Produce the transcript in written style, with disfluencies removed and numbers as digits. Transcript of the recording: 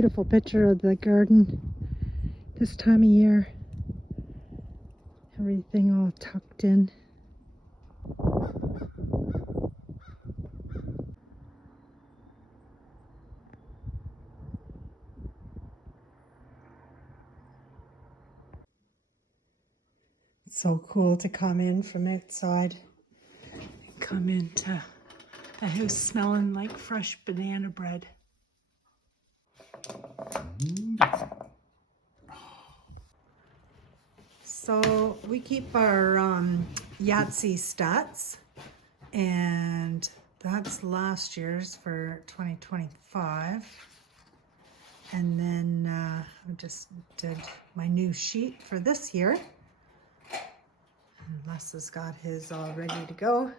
beautiful picture of the garden this time of year. Everything all tucked in. It's so cool to come in from outside. Come into the house smelling like fresh banana bread. So we keep our Yahtzee stats, and that's last year's for 2025. And then I just did my new sheet for this year. And Les has got his all ready to go.